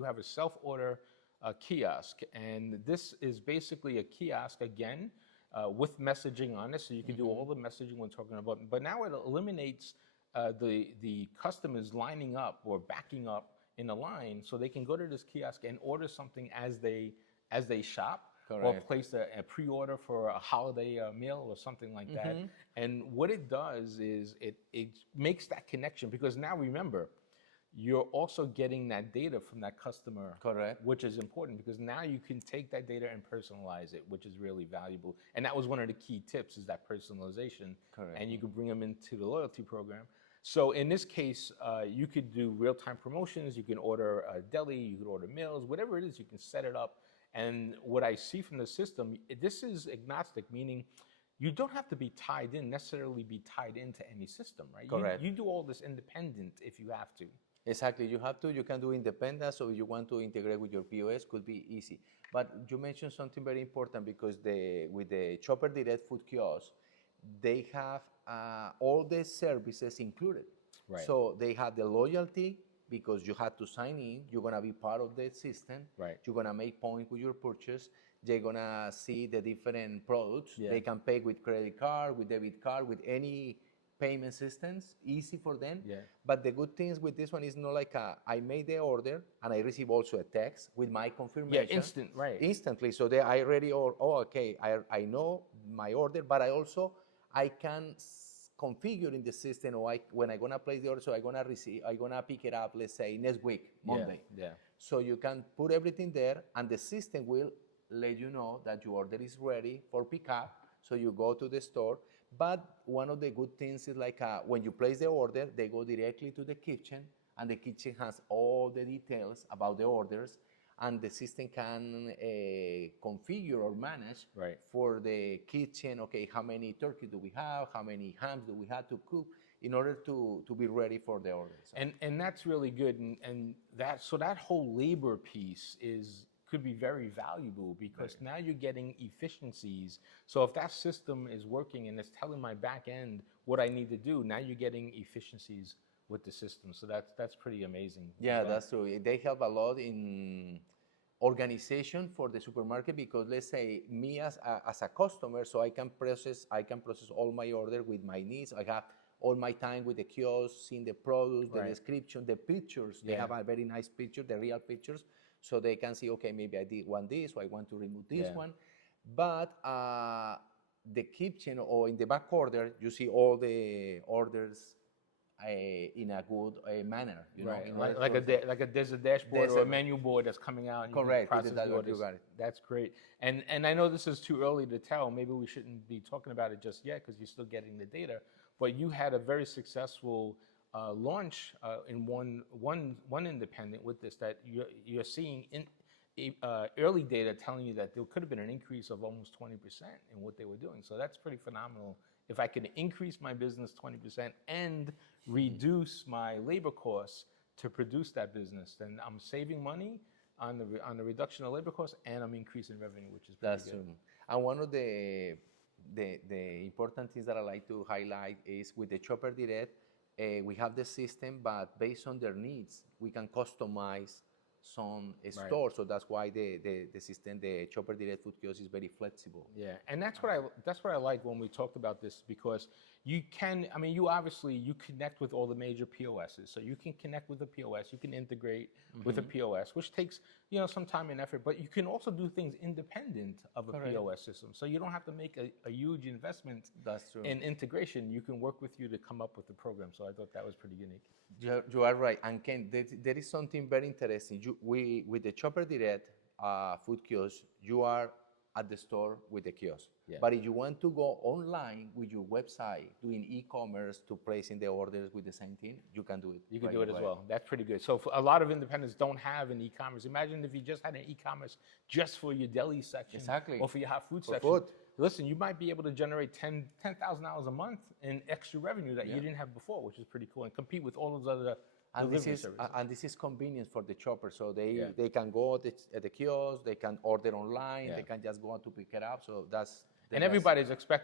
you have a self-order kiosk. And this is basically a kiosk, again, with messaging on it. So you can do all the messaging we're talking about. But now it eliminates the customers lining up or backing up in a line, so they can go to this kiosk and order something as they shop. Correct. Or place a pre-order for a holiday meal or something like that. And what it does is it makes that connection, because now remember, you're also getting that data from that customer. Correct. Which is important, because now you can take that data and personalize it, which is really valuable. And that was one of the key tips, is that personalization. Correct. And you could bring them into the loyalty program. So in this case, you could do real-time promotions, you can order a deli, you could order meals, whatever it is, you can set it up. And what I see from the system, this is agnostic, meaning you don't have to be necessarily be tied into any system, right? Correct. You do all this independent if you have to. Exactly, you have to, you can do independent, so if you want to integrate with your POS, could be easy. But you mentioned something very important, because with the Shopper Direct Food Kiosk, they have all the services included. Right. So they have the loyalty, because you had to sign in, you're gonna be part of the system. Right. You're gonna make points with your purchase. They're gonna see the different products. Yeah. They can pay with credit card, with debit card, with any payment systems, easy for them. Yeah. But the good things with this one is not like I made the order and I receive also a text with my confirmation. Yeah, instant, right. Instantly, so I already, okay, I know my order, but I can configure in the system, or when I'm gonna place the order, so I'm gonna pick it up, let's say next week, Monday. Yeah, yeah. So you can put everything there, and the system will let you know that your order is ready for pickup. So you go to the store. But one of the good things is like when you place the order, they go directly to the kitchen, and the kitchen has all the details about the orders, and the system can configure or manage for the kitchen, okay, how many turkey do we have, how many hams do we have to cook in order to be ready for the orders. And that's really good, and that whole labor piece could be very valuable, because now you're getting efficiencies. So if that system is working and it's telling my back end what I need to do, now you're getting efficiencies with the system. So that's pretty amazing. Yeah, that's true. They help a lot in organization for the supermarket, because let's say me as a customer, so I can process all my order with my needs. I have all my time with the kiosk, seeing the products, the description, the pictures. They have a very nice picture, the real pictures, so they can see, okay, maybe I did want this, so I want to remove this one. But the kitchen, or in the back order, you see all the orders in a good manner, you know. Like there's a dashboard or a menu board that's coming out. And correct. You can process the orders. You got it. That's great. And I know this is too early to tell. Maybe we shouldn't be talking about it just yet, because you're still getting the data. But you had a very successful launch in one independent with this, that you're seeing early data telling you that there could have been an increase of almost 20% in what they were doing. So that's pretty phenomenal. If I can increase my business 20% and reduce my labor costs to produce that business, then I'm saving money on the reduction of labor costs, and I'm increasing revenue, which is pretty good. True. And one of the important things that I like to highlight is with the Shopper Direct, we have the system, but based on their needs, we can customize some stores. So that's why the system, the Shopper Direct Food Kiosk, is very flexible. Yeah, and that's what I like when we talked about this, because you connect with all the major POSs. So you can connect with the POS, you can integrate with a POS, which takes some time and effort, but you can also do things independent of a POS system. So you don't have to make a huge investment in integration. You can work with you to come up with the program. So I thought that was pretty unique. You are right. And Ken, there is something very interesting. With the Shopper Direct Food Kiosk, you are at the store with the kiosk. Yeah. But if you want to go online with your website, doing e-commerce to placing the orders with the same thing, you can do it. You can do it as well. That's pretty good. So a lot of independents don't have an e-commerce. Imagine if you just had an e-commerce just for your deli section, or for your hot food section. Listen, you might be able to generate $10,000 a month in extra revenue that you didn't have before, which is pretty cool, and compete with all those other delivery services. And this is convenience for the shopper. So they can go at the kiosk, they can order online, they can just go on to pick it up. So that's and everybody's expecting